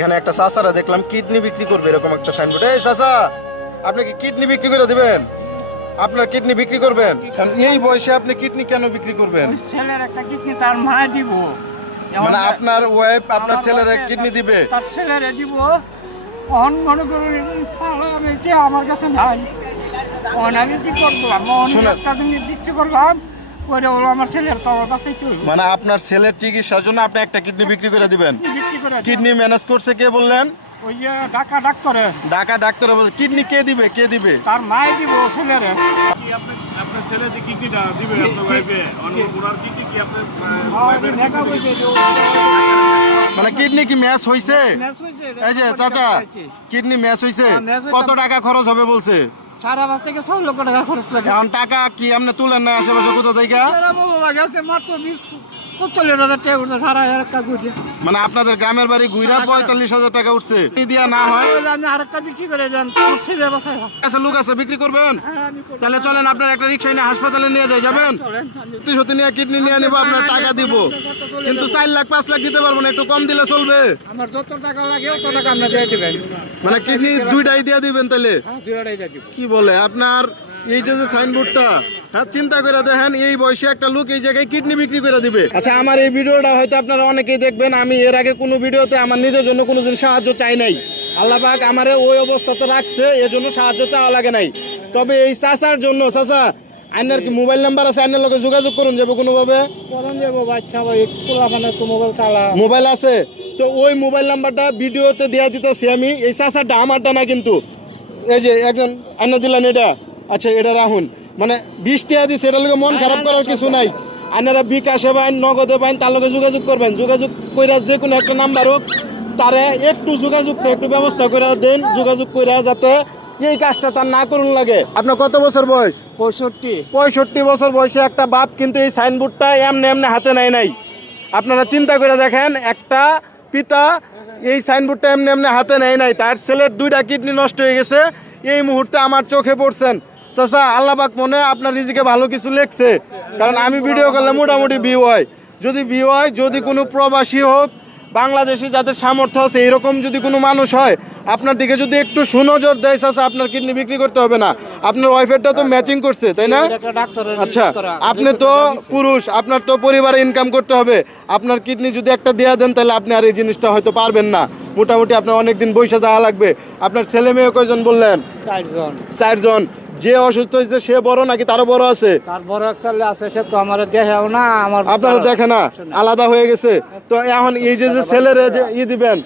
এখানে একটা চাচারা দেখলাম কিডনি বিক্রি করবে এরকম একটা সাইনবোর্ড। এই চাচা, আপনি কি কিডনি বিক্রি করে দিবেন? আপনার কিডনি বিক্রি করবেন? এই বয়সে আপনি কিডনি কেন বিক্রি করবেন? ছেলের একটা কিডনি তার মা দিব, মানে আপনার ওয়াইফ আপনার ছেলের কিডনি দিবে? তার ছেলেরে দিব। অন মনে করুন আমি যে আমার কাছে নাই, অন আমি কি করলাম, একটা দিন বিক্রি করলাম, করে হলো আমার ছেলের তো আমার কাছেই তো। মানে আপনার ছেলের চিকিৎসার জন্য আপনি একটা কিডনি বিক্রি করে দিবেন? বিক্রি করে কিডনি ম্যানেজ করছে কে বললেন? ওই যে ঢাকা ডাক্তারে। ঢাকা ডাক্তারে বলছে কিডনি কে দিবে? কে দিবে? তার মাই দিব ছেলেরে। আপনার ছেলে যে কিডনিটা দিবে আপনার ওয়াইফে, ওনার কিডনি কি আপনার ঢাকা বইছে মানে কিডনি কি ম্যাচ হইছে? এই যে চাচা, কিডনি ম্যাচ হইছে? কত টাকা খরচ হবে বলছে? 5.5 থেকে 6 লক্ষ টাকা খরচ লাগে। এখন টাকা কি আপনি তুলেন না আশেপাশে কোথা থেকে? মাত্র 45,000 টাকা উঠছে, 4,000 টাকা উঠে। মানে আপনাদের গ্রামের বাড়ি ঘুরা 45,000 টাকা উঠছে? এই দিয়া না হয় আমি আরেকটা বিক্রি করে দেন, ছেলে বাসায়। আচ্ছা, লোক আছে বিক্রি করবেন? আমি করব। তাহলে চলেন, আপনার একটা রিক্সা নিয়ে হাসপাতালে নিয়ে যাই, যাবেন? চলেন, সত্যি সত্যি নিয়ে কিডনি নিয়ে নিবো, আপনার টাকা দিব, কিন্তু 4 লাখ 5 লাখ দিতে পারবো না, একটু কম দিলে চলবে? আমার যত টাকা লাগে তত টাকা আপনি দিয়ে দিবেন। মানে কিডনি দুইটাই দিয়ে দিবেন তাহলে? হ্যাঁ, দুইটাই দিয়ে দিব। কি বলে আপনার এই যে সাইনবোর্ডটা, হ্যাঁ চিন্তা করে দেখেন, এই বয়সে একটা লোক এই জায়গায় কিডনি বিক্রি করে দিবে। আচ্ছা, আমার এই ভিডিওটা হয়তো আপনারা অনেকেই দেখবেন, আমি এর আগে কোনো ভিডিওতে আমার নিজের জন্য কোনোদিন সাহায্য চাই নাই। আল্লাহ পাক আমারে ওই অবস্থাতে রাখছে, এর জন্য সাহায্য চাওয়া লাগে নাই। তবে এই চাচার জন্য, চাচা আইনার কি মোবাইল নাম্বার আছে? আইনের লগে যোগাযোগ করুন যাবো কোনোভাবে? করন যাব বাচ্চা ভাই, স্কুল মানে তো মোবাইল চালা। মোবাইল আছে তো ওই মোবাইল নাম্বারটা ভিডিওতে দেয়া দিতেছি আমি। এই চাচারটা আমারটা না কিন্তু, এই যে একজন আইনা দিলেন এটা, আচ্ছা এটা রাখুন। মানে 20 টাকা দিচ্ছে, এটার লগে মন খারাপ করার কিছু নাই। আপনারা বিকাশে পাইন, নগদে পাইন, তার লগে যোগাযোগ করবেন। যোগাযোগ করে যে কোনো একটা নাম্বার হোক, তারে একটু যোগাযোগটা একটু ব্যবস্থা করে দেন, যোগাযোগ করে যাতে এই কাজটা তার না করুন লাগে। আপনার কত বছর বয়স? 65 বছর বয়সে একটা বাপ কিন্তু এই সাইনবোর্ডটা এমনি এমনি হাতে নেয় নাই। আপনারা চিন্তা করে দেখেন, একটা পিতা এই সাইনবোর্ডটা এমনি এমনি হাতে নেয় নাই, তার ছেলের 2টা কিডনি নষ্ট হয়ে গেছে। এই মুহূর্তে আমার চোখে পড়ছেন। চাচা, আল্লাহ পাক মনে হয় আপনার রিজিকে ভালো কিছু লেখছে, কারণ আমি ভিডিও করলে মোটামুটি ভিউ হয়। যদি ভিউ হয়, যদি কোনো প্রবাসী হোক, বাংলাদেশি যাদের সামর্থ্য আছে, এরকম যদি কোনো মানুষ হয়, আপনার দিকে যদি একটু সুনজর দেয়, চাচা আপনার কিডনি বিক্রি করতে হবে না। আপনার ওয়াইফেরটা তো ম্যাচিং করছে, তাই না? আচ্ছা, আপনি তো পুরুষ, আপনার তো পরিবারে ইনকাম করতে হবে। আপনার কিডনি যদি একটা দেয়া দেন, তাহলে আপনি আর এই জিনিসটা হয়তো পারবেন না। মোটামুটি আপনার অনেকদিন বৈশা দেওয়া লাগবে। আপনার ছেলে মেয়ে কয়জন বললেন? 4 জন। যে অসুস্থ হয়েছে সে বড় নাকি তারও বড় আছে? তার বড় ছেলে আছে, সে তো আমার দেখেও না, আমার আপনারা দেখে না, আলাদা হয়ে গেছে। তো এখন এই যে ছেলেরে যে দিবেন,